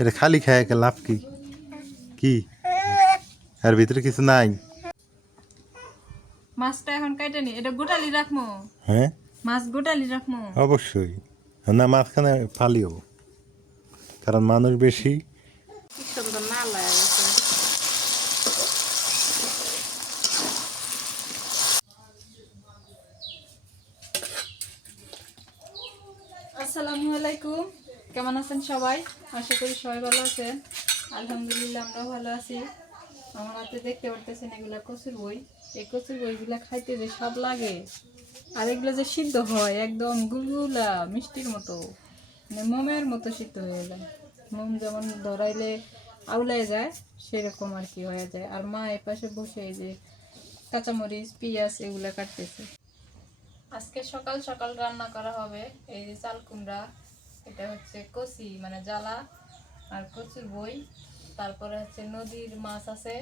এটা খালি খায় কে লাভ কি? কি? আর ভিতরে কিছু নাই। মাছটা এখন কাইটে নি এটা গোটালি রাখমো। হ্যাঁ? মাছ গোটালি রাখমো। অবশ্যই। না মাছখানে ফালিও কারণ মানুষ বেশি কি সুন্দর না লাগে গেছে আসসালামু আলাইকুম কেমন আছেন সবাই? আশা করি সবাই ভালো আছেন। আলহামদুলিল্লাহ, আমরাও ভালো আছি। আমার হাতে দেখতে পারতেছেন এগুলা কচুর বই। এই কচুর বইগুলা খাইতে যে স্বাদ লাগে, আর এগুলো যে সিদ্ধ হয়, একদম গুলগুলা, মিষ্টির মতো। মানে মোমের মতো সিদ্ধ হয়ে যায়। মোম যেমন ধরাইলে আউলায় যায়, সেরকম আর কি হয়ে যায়। আর মা এ পাশে বসে এই যে কাঁচামরিচ, পেঁয়াজ এগুলা কাটতেছে। আজকে সকাল সকাল রান্না করা হবে, এই যে চাল কুমড়া। এটা হচ্ছে কচি মানে জ্বালা আর কচুর বই। তারপরে হচ্ছে নদীর মাছ আছে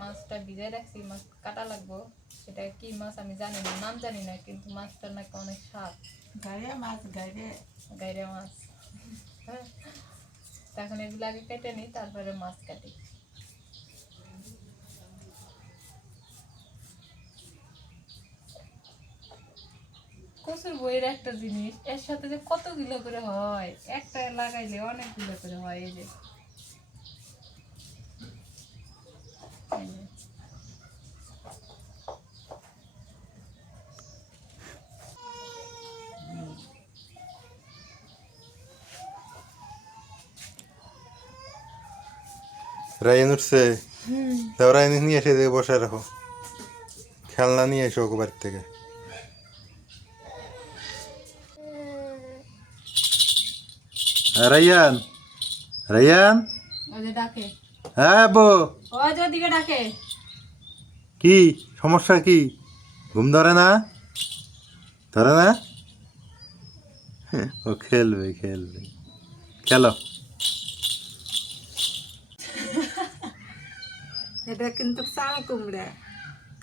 মাছটা ভিজাই রাখছি মাছ কাটা লাগবো। সেটা কি মাছ আমি জানি না নাম জানি না কিন্তু মাছটা নাকি অনেক স্বাদ। গাইরে মাছ গাইরে গাইরে মাছ। হ্যাঁ। তা এখন এগুলো আগে কেটে নিই তারপরে মাছ কাটি। কচুর বইয়ের একটা জিনিস এর সাথে যে কত কিলো করে হয় একটা লাগাইলে অনেক কিলো করে হয় এই যে। রায়ন উঠছে। তাও রায়ন নিয়ে এসে বসে রাখো। খেলনা নিয়ে এসো ওকে বাড়ি থেকে। রায়ান রায়ান হ্যাঁ বো। কি? সমস্যা কি? ঘুম ধরে না? ধরে না? ও খেলবে খেলবে। খেলো। এটা কিন্তু চাল কুমড়া।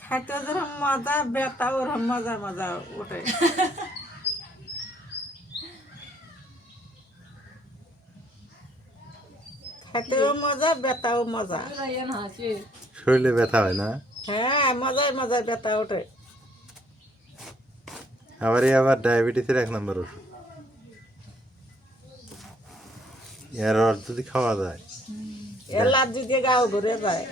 খাইতে যেরকম মজা বেটা ওরকম মজা মজা ওঠে। খাইতেও মজা ব্যথাও মজা। শরীরে ব্যথা হয় না? হ্যাঁ মজায় মজায় ব্যথা ওঠে। আবার এই আবার ডায়াবেটিসের এক নম্বর ওষুধ। এর যদি খাওয়া যায়। এলার্জি যদি গাও ঘুরে যায়।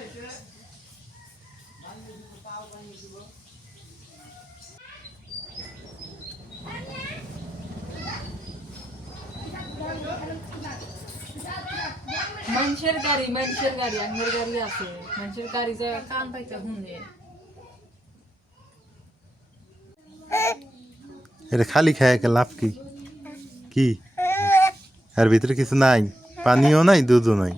মানুষের গাড়ি মানুষের গাড়ি আমার গাড়ি আছে মানুষের গাড়ি যায় কান পাইতে হুনে এটা খালি খায় কে লাভ কি কি আর ভিতরে কিছু নাই পানিও নাই দুধও নাই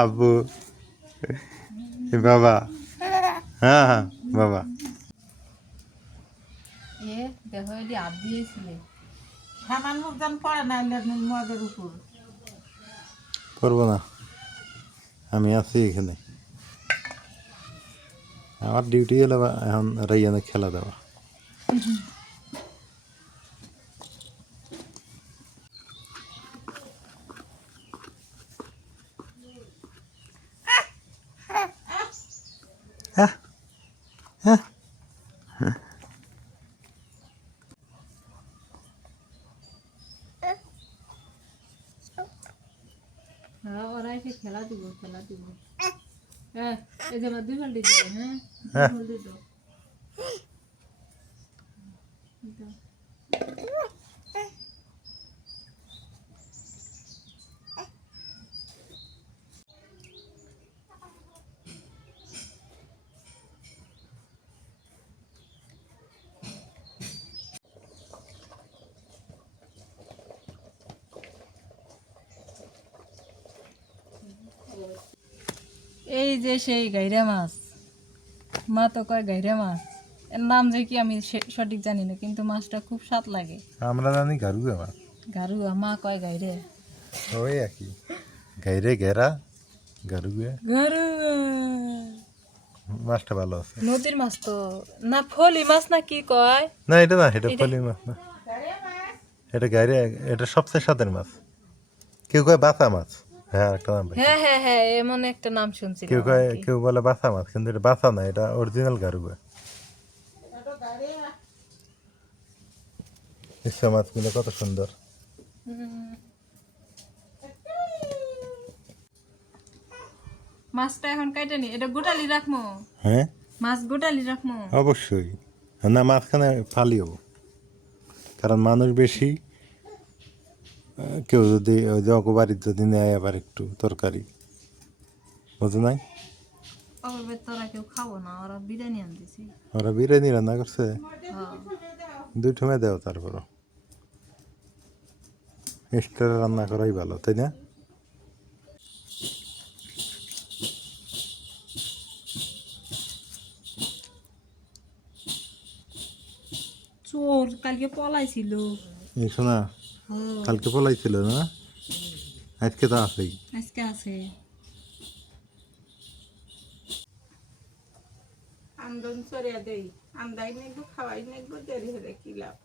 আব্বু বাবা হ্যাঁ হ্যাঁ বাবা এ দেখো এটি আপ দিয়েছিলে সামান মুখ যেন পড়ে না উপর। করব না। আমি আছি এখানে। আমার ডিউটি হলো এখন রাইয়ানে খেলা দেওয়া। হ্যাঁ হ্যাঁ? হ্যাঁ ওরা এসে খেলা দিব খেলা দিব হ্যাঁ এই যে আমার দুই বাল্টি দিবে হ্যাঁ হ্যাঁ। এই যে সেই গাইরা মাছ। মা তো কয় গাইরা মাছ। এর নাম যে কি আমি সঠিক জানি না কিন্তু মাছটা খুব স্বাদ লাগে। আমরা জানি গারু আমার গারুয়া মা কয় গাইরে। ওই একই। গাইরে ঘেরা গারুয়া। গারুয়া। মাছটা ভালো আছে। নদীর মাছ তো। না ফলি মাছ না কি কয়? না এটা না এটা ফলি মাছ না। এটা গাড়ি এটা সবচেয়ে স্বাদের মাছ। কেউ কয় বাসা মাছ। হ্যাঁ একটা নাম হ্যাঁ হ্যাঁ হ্যাঁ এমন একটা নাম শুনছি কেউ কয় কেউ বলে বাসা মাছ কিন্তু এটা বাসা না এটা অরিজিনাল গারুগা ইচ্ছা মাছ কিন্তু কত সুন্দর। মাছটা এখন কাইটে নি এটা গোটালি রাখমো? হ্যাঁ? মাছ গোটালি রাখমো? অবশ্যই। না মাঝখানে ফালিও। কারণ মানুষ বেশি কেউ যদি ওই যে অগো বাড়ির যদি নেয় আবার একটু তরকারি। বুঝো নাই? ওরা বিরিয়ানি রান্না করছে? হ্যাঁ। দুই ঠুমে দেও তারপর এক্সট্রা রান্না করাই ভালো তাই না? চোর কালকে পলাইছিল। শোনা কালকে পলাইছিল না? আজকে তো আছেই আজকে আছে। আন্দন চড়িয়া দেই। আন্দাই নেগবো খাওয়াই নেগবো দেরি হলে কি লাভ?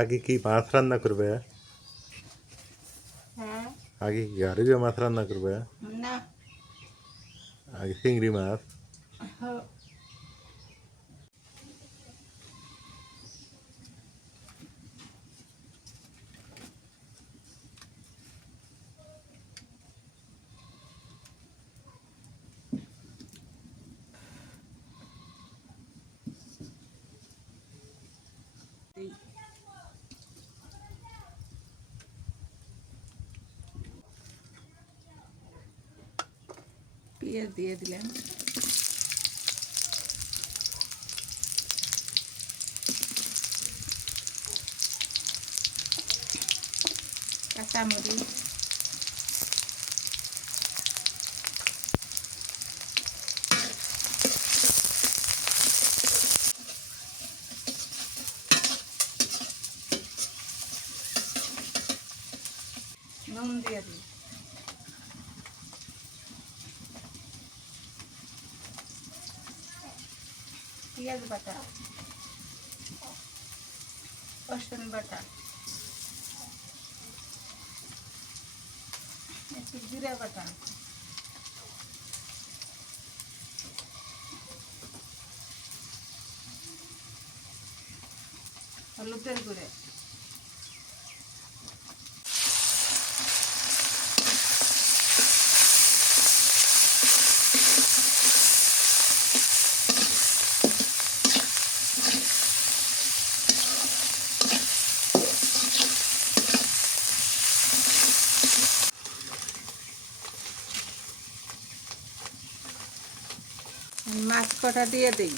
আগে কি মাছ রান্না করবে? হ্যাঁ। আগে কি গাড়ি মাছ রান্না করবে? না আগে চিংড়ি মাছ হ্যাঁ পেঁয়াজ দিয়ে দিলাম। কাঁচামরিচ। নুন দিয়ে দিই পেঁয়াজ বাটা। রসুন বাটা। একটু জিরা বাটা। হলুদের গুঁড়ে। কটা দিয়ে দিই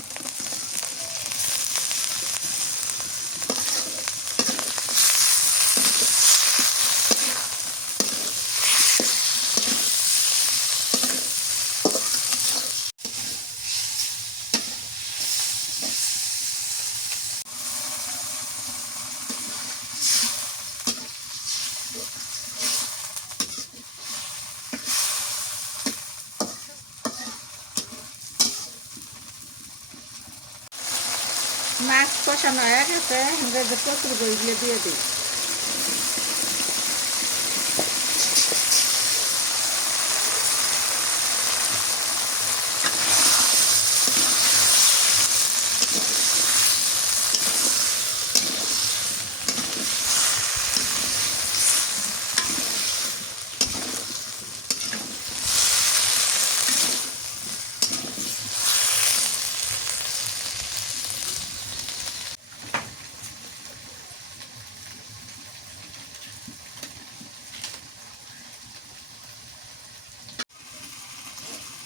মাছ কষানো হয়ে গেছে আমরা যে প্রচুর বইগুলো দিয়ে দিই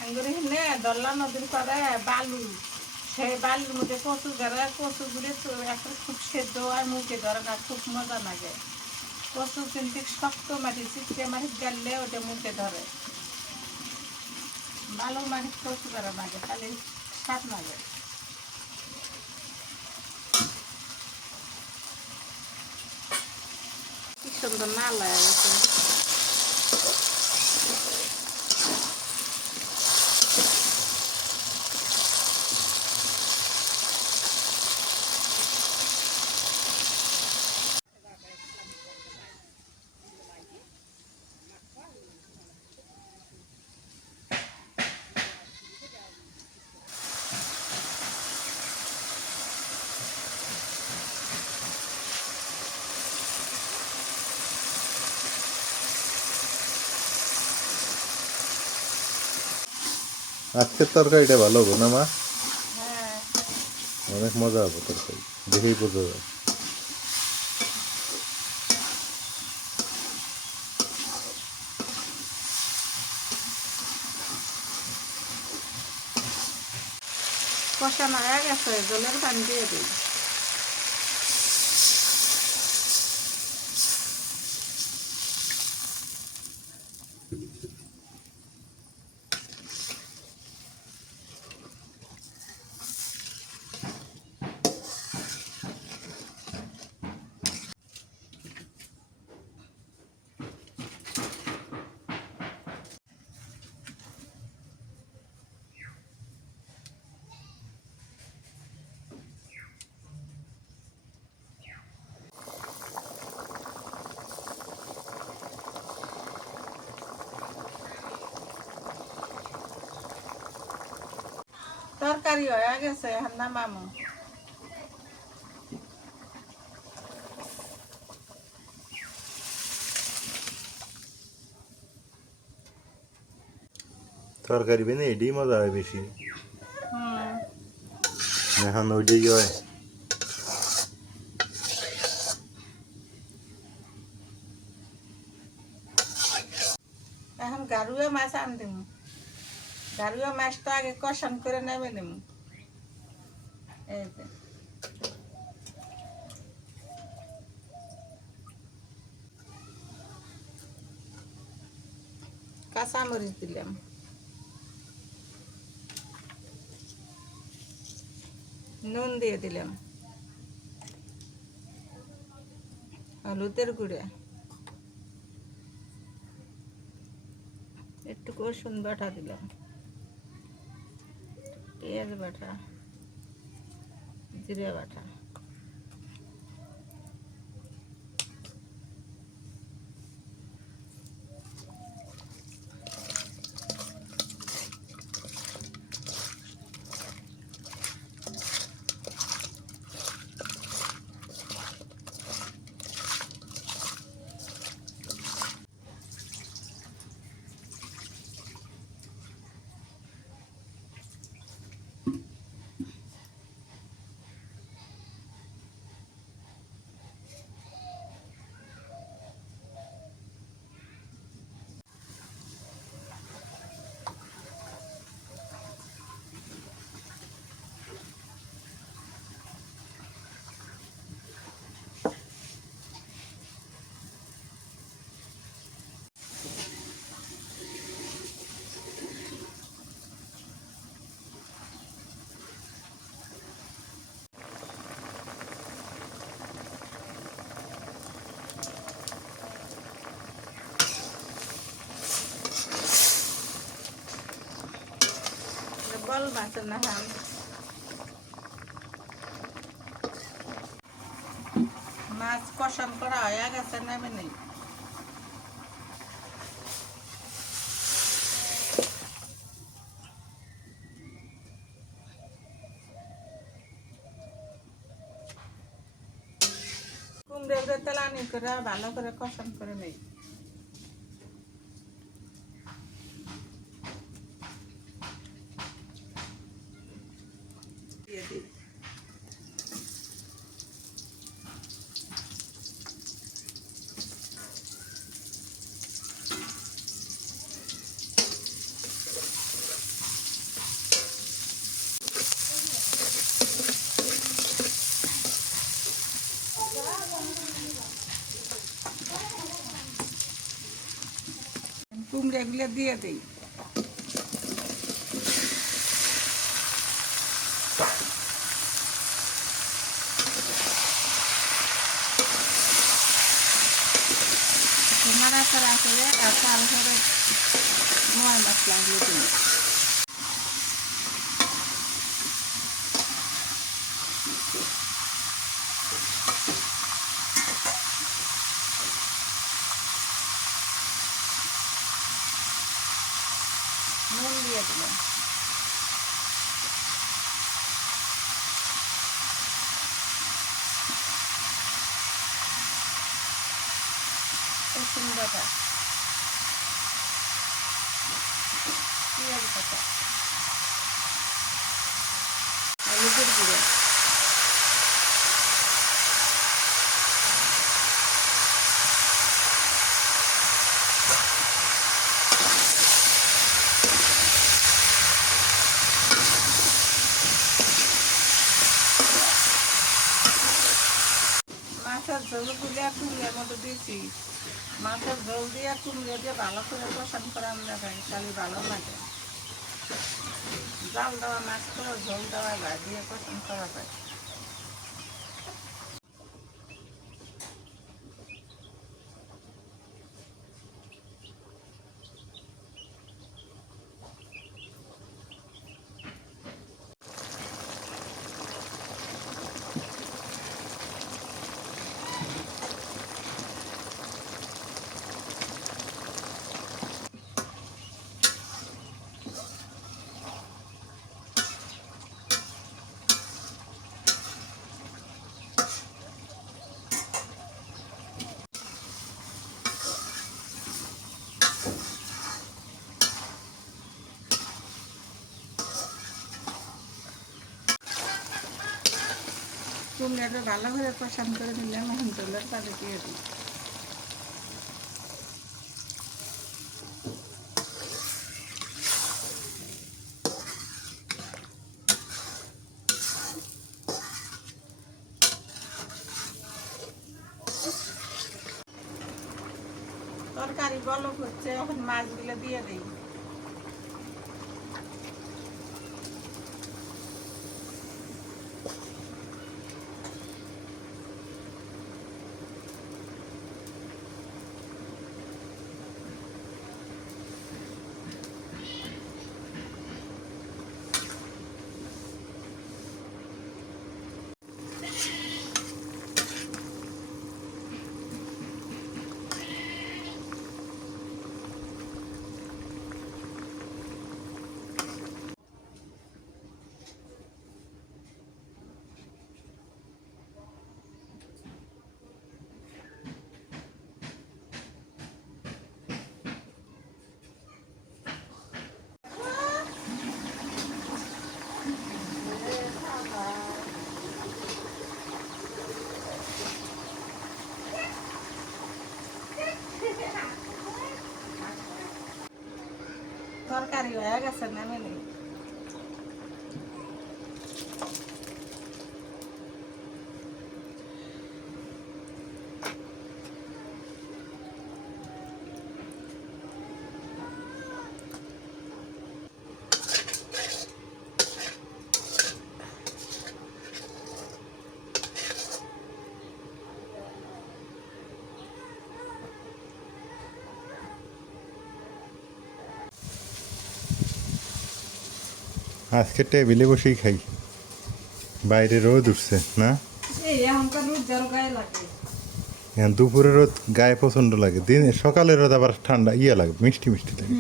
আঙ্গুরে হেনে দল্লা নদীর করে বালু বালুর মধ্যে কচু ধরে কচু গুড়ে একটা খুব সেদ্ধ আর মুখে ধরে না খুব মজা লাগে। কচু কিন্তু শক্ত মাটি, চিটকে মাটি গেলে ওটা মুখে ধরে। বালু মাটি কচু ধরে মাঝে খালি স্বাদ লাগে। কি সুন্দর নাল হয়ে আজকের তরকারিটা ভালো হবে না মা? হ্যাঁ। অনেক মজা হবে তরকারি দেখেই বোঝা যায়। কষা মারা গেছে জলের পানি দিয়ে দিই তরকারি হয়ে গেছে এখন নামামো তরকারি বেনে এটাই মজা হয় বেশি এখন ওইটাই হয় এখন গারুয়া মাছ আন গারুয়া মাছটা আগে কষান করে নেবে যে। কাঁচামরিচ দিলাম। নুন দিয়ে দিলাম। হলুদের গুঁড়া। একটু রসুন বাটা দিলাম। পেঁয়াজ বাটা জিরে বাটা। হাম মাছ কষান করা হয়ে গেছে নেমে নেই কুমড়ে তেলানি করে, ভালো করে কষান করে নেই দিয়ে দিই কুমড়েগুলো দিয়ে দিই। আসলে করে আর তারপরে ময় দিয়ে দিই নুন দিয়ে দিলাম রসুন বাটা পেঁয়াজ বাটা হলুদের গুঁড়ো মাছের ঝোল গুলিয়া কুমড়িয়ার মধ্যে দিয়েছি। মাছের ঝোল দিয়ে কুমড়িয়া দিয়ে ভালো করে কষান করে খাই তাহলে ভালো লাগে। জাল দেওয়া মাছ করে ঝোল দেওয়া ভাজিয়ে কষান করা যায় ভালো করে কষান করে দিলাম এখন ঝোলের পানি দিয়ে দিই। তরকারি বলক হচ্ছে, এখন মাছগুলো দিয়ে দিই। তরকারি হয়ে গেছে নামে নেই আজকে টেবিলে বসেই খাই। বাইরে রোদ উঠছে না? দুপুরে রোদ গায়ে প্রচণ্ড লাগে। দিন সকালে রোদ আবার ঠান্ডা ইয়ে লাগে মিষ্টি মিষ্টি লাগে।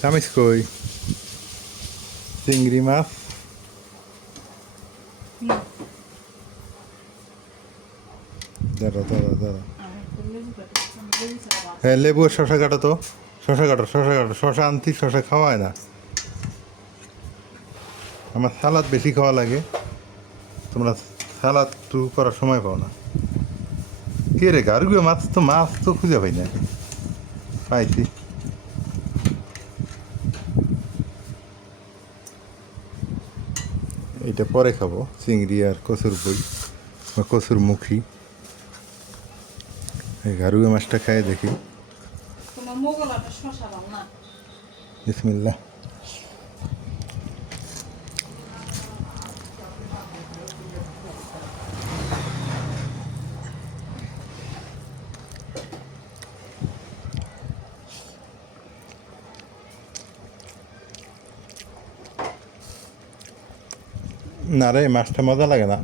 চামিচ কই? চিংড়ি মাছ? দাঁড়া দাঁড়া দাঁড়া। হ্যাঁ লেবু আর শশা কাটো তো। শশা কাটো শশা কাটো। শশা আনতি শশা খাওয়ায় না। আমার সালাদ বেশি খাওয়া লাগে। তোমরা সালাদ টু করার সময় পাও না। কে রে গারুগুলো মাছ তো মাছ তো খুঁজে পাই না। পাইছি। এটা পরে খাব, চিংড়ি আর কচুর বই বা কচুর মুখী। এই গারুয়া মাছটা খাই দেখি। দাও না। রে মাছটা মজা লাগে না।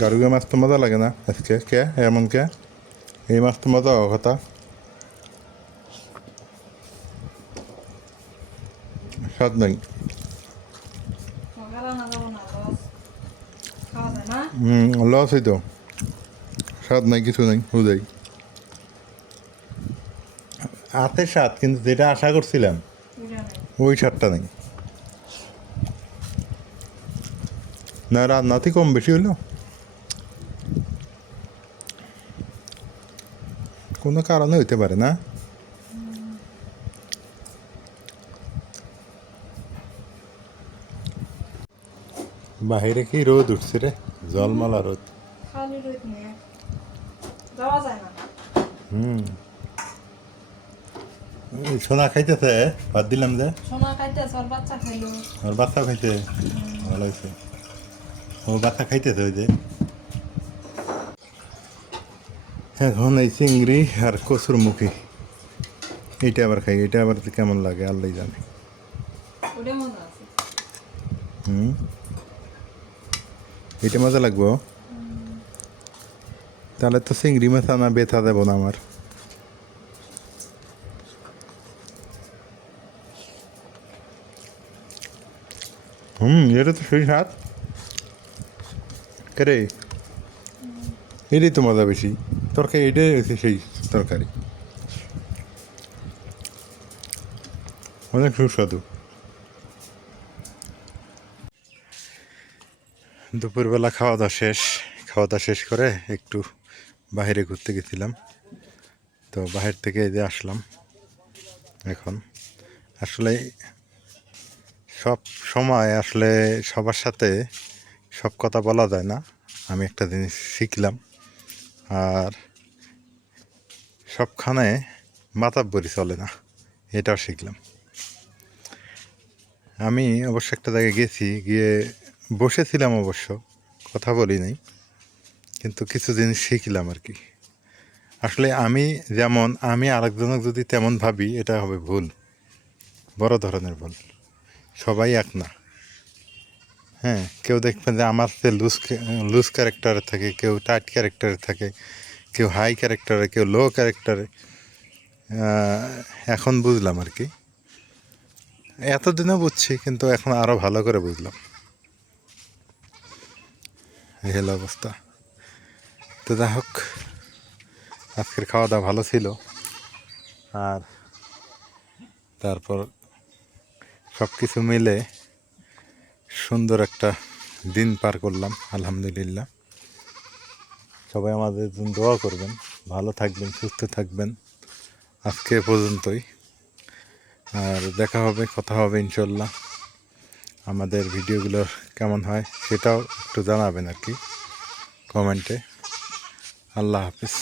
গারুগা মাছ তো মজা লাগে না আজকে? কে? এমন কে? এই মাছ তো মজা কথা স্বাদ নাই হুম লস হইতো স্বাদ নাই কিছু নাই হুদাই আতে স্বাদ কিন্তু যেটা আশা করছিলাম ওই স্বাদটা নেই না রান্নাতে কম বেশি হলো কোনো কারণে হইতে পারে না। বাহিরে কি রোদ উঠছে রে? জলমালা রোদ। হুম। সোনা খাইতেছে? ভাত দিলাম যে। সোনা খাইতেছে ওর বাচ্চা খাইলো। আর বাচ্চা খাইতে ভালো হয়েছে ও বাচ্চা খাইতেছে ওই যে? এখন এই চিংড়ি আর কচুর মুখি। এইটা আবার খাই এটা আবার কেমন লাগে আল্লাহ জানে। হুম? এটা মজা লাগবো? তাহলে তো চিংড়ি মাছ আনা বেথা দেবো না আমার। হুম এটা তো সেই স্বাদ। কে এটাই তো মজা বেশি। তরকারি এটাই হয়েছে সেই তরকারি। অনেক সুস্বাদু। দুপুরবেলা খাওয়া দাওয়া শেষ। খাওয়া দাওয়া শেষ করে একটু বাইরে ঘুরতে গেছিলাম। তো বাহির থেকে এই যে আসলাম এখন। আসলে সব সময় আসলে সবার সাথে সব কথা বলা যায় না। আমি একটা জিনিস শিখলাম। আর সবখানে মাতাব্বরি চলে না, এটাও শিখলাম। আমি অবশ্য একটা জায়গায় গেছি, গিয়ে বসেছিলাম অবশ্য, কথা বলি নাই, কিন্তু কিছু জিনিস শিখলাম আর কি। আসলে আমি যেমন, আমি আরেকজনক যদি তেমন ভাবি, এটা হবে ভুল, বড় ধরনের ভুল, সবাই এক না। হ্যাঁ কেউ দেখবেন যে আমার সে লুজ লুজ ক্যারেক্টারে থাকে, কেউ টাইট ক্যারেক্টারে থাকে, কেউ হাই ক্যারেক্টারে কেউ লো ক্যারেক্টারে এখন বুঝলাম আর কি। এতদিনও বুঝছি, কিন্তু এখন আরও ভালো করে বুঝলাম। হলো অবস্থা। তো যাই হোক, আজকের খাওয়া দাওয়া ভালো ছিল। আর তারপর সব কিছু মিলে সুন্দর একটা দিন পার করলাম, আলহামদুলিল্লাহ। সবাই আমাদের জন্য দোয়া করবেন, ভালো থাকবেন, সুস্থ থাকবেন, আজকে পর্যন্তই। আর দেখা হবে, কথা হবে ইনশাল্লাহ আমাদের ভিডিওগুলো কেমন হয় সেটাও একটু জানাবেন আর কি, কমেন্টে। আল্লাহ হাফিজ।